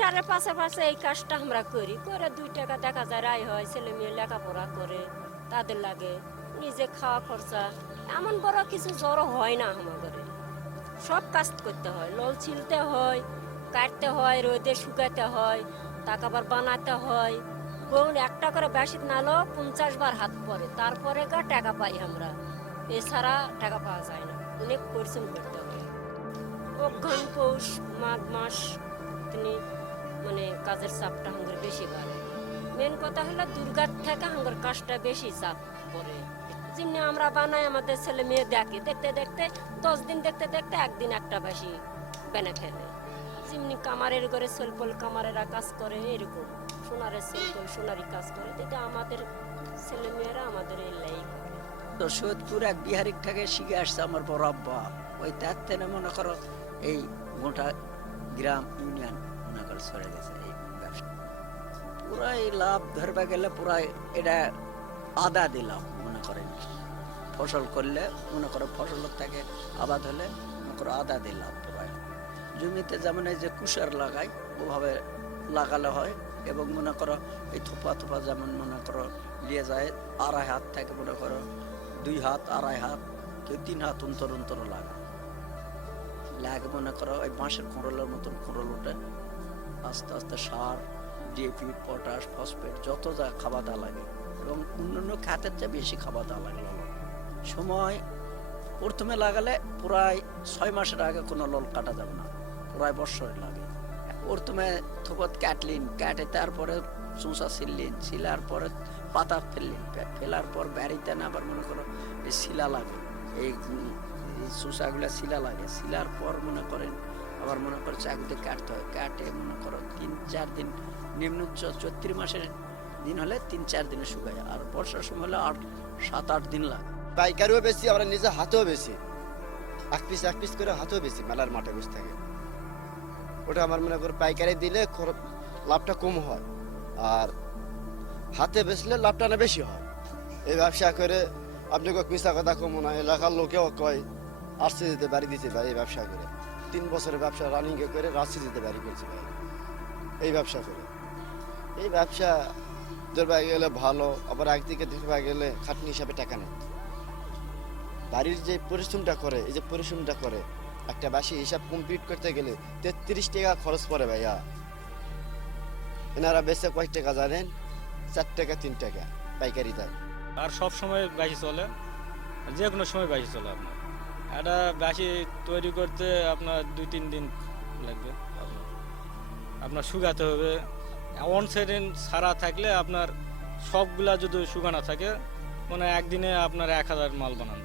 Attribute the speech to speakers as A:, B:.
A: সংসারের পাশাপাশি এই কাজটা আমরা করি। করে দুই টাকা দেখা যায় রায় হয়, ছেলে মেয়ে লেখাপড়া করে, তাদের লাগে। নিজে খাওয়া খরচা, এমন বড় কিছু জড়ো হয় না আমাদের। সব কাজ করতে হয়। লল ছিলতে হয়, কাটতে হয়, রোদে শুকাতে হয় টাকা আবার বানাতে হয়। কোন একটা করে বেশি নালো পঞ্চাশ বার হাত পরে। তারপরে গা টাকা পাই আমরা। এছাড়া টাকা পাওয়া যায় না। অনেক পরিশ্রম করতে হয়। অঘ্রান পৌষ, মাঘ মাস, তিনি মানে কাজের চাপটা হাঙ্গর বেশি বাড়ে। মেন কথা হলো দুর্গার থেকে হাঙ্গর কাজটা বেশি চাপ পড়ে। যেমনি আমরা বানাই, আমাদের ছেলে মেয়ে দেখে, দেখতে দেখতে, দশ দিন দেখতে দেখতে একদিন একটা বেশি বেনে ফেলে। যেমনি কামারের ঘরে সেলপল কামারেরা কাজ করে, এরকম। সোনারের সেলপল সোনারি কাজ করে কিন্তু আমাদের ছেলে মেয়েরা আমাদের এই লাই করে।
B: তো সৈয়দপুর এক বিহারিক থেকে শিখে আসছে আমার বড় আব্বা। ওই তার মনে করো এই গোটা গ্রাম ইউনিয়ন। মনে করো গেছে এই ব্যবসা পুরাই লাভ গেলে পুরাই এটা আদা দিলাম মনে ফসল করলে মনে করো থেকে আবাদ হলে মনে করো আদা দিলাম পুরাই জমিতে যেমন এই যে কুষার লাগাই ওভাবে লাগালে হয় এবং মনে করো এই থোপা থোপা যেমন মনে করো নিয়ে যায় আড়াই হাত থেকে মনে করো দুই হাত আড়াই হাত কেউ তিন হাত অন্তর অন্তর লাগে লাগে মনে করো ওই বাঁশের খোঁড়লের মতন খোঁড়ল ওঠে আস্তে আস্তে সার ডিএপি পটাশ ফসফেট যত যা খাবার দাওয়া লাগে এবং অন্যান্য খাতের চেয়ে বেশি খাবার দাওয়া লাগে। সময় প্রথমে লাগালে প্রায় ছয় মাসের আগে কোনো লল কাটা যাবে না, প্রায় বৎসরে লাগে প্রথমে থোপত কাটলিন কাটে তারপরে চুঁচা ছিললিন ছিলার পরে পাতা ফেললিন ফেলার পর বাড়িতে না আবার মনে করো এই শিলা লাগে এই চুষাগুলো শিলা লাগে, শিলার পর মনে করেন আবার মনে করো চাকুতে কাটতে হয়, কাটে মনে করো তিন, চার দিন। নিম্ন চৈত্রিশ মাসের দিন হলে তিন, চার দিনে শুকায়, আর বর্ষার সময় হলে আট, সাত, আট দিন লাগে।
C: পাইকারিও বেশি আমরা নিজে হাতেও বেশি। এক পিস এক পিস করে হাতেও বেশি, মেলার মাঠে বসে থাকে। ওটা আমার মনে করো পাইকারি দিলে লাভটা কম হয়। আর হাতে বেচলে লাভটা না বেশি হয়। এই ব্যবসা করে আপনি মিশা কথা কম না, এলাকার লোকেও কয়, আসছে দিতে, বাড়ি দিতে পারে এই ব্যবসা করে। তিন বছরের ব্যবসা রানিং করে দিতে বাড়ি করছে ভাই। এই ব্যবসা করে। এই ব্যবসা ধরবা গেলে ভালো, আবার একদিকে ধরবা গেলে খাটনি হিসাবে টাকা নেয়। বাড়ির যে পরিশ্রমটা করে, এই যে পরিশ্রমটা করে, একটা বাসি হিসাব কমপ্লিট করতে গেলে তেত্রিশ টাকা খরচ পড়ে ভাইয়া। এনারা বেচে কয়েক টাকা জানেন? চার টাকা, তিন টাকা পাইকারি দেয়
D: আর সব সময় বেশি চলে যে কোনো সময় বেশি চলে আপনার। একটা বেশি তৈরি করতে আপনার দুই তিন দিন লাগবে। আপনার শুকাতে হবে। অন সেদিন সারা থাকলে আপনার সবগুলা যদি শুকানো থাকে মানে একদিনে আপনার এক হাজার মাল বানান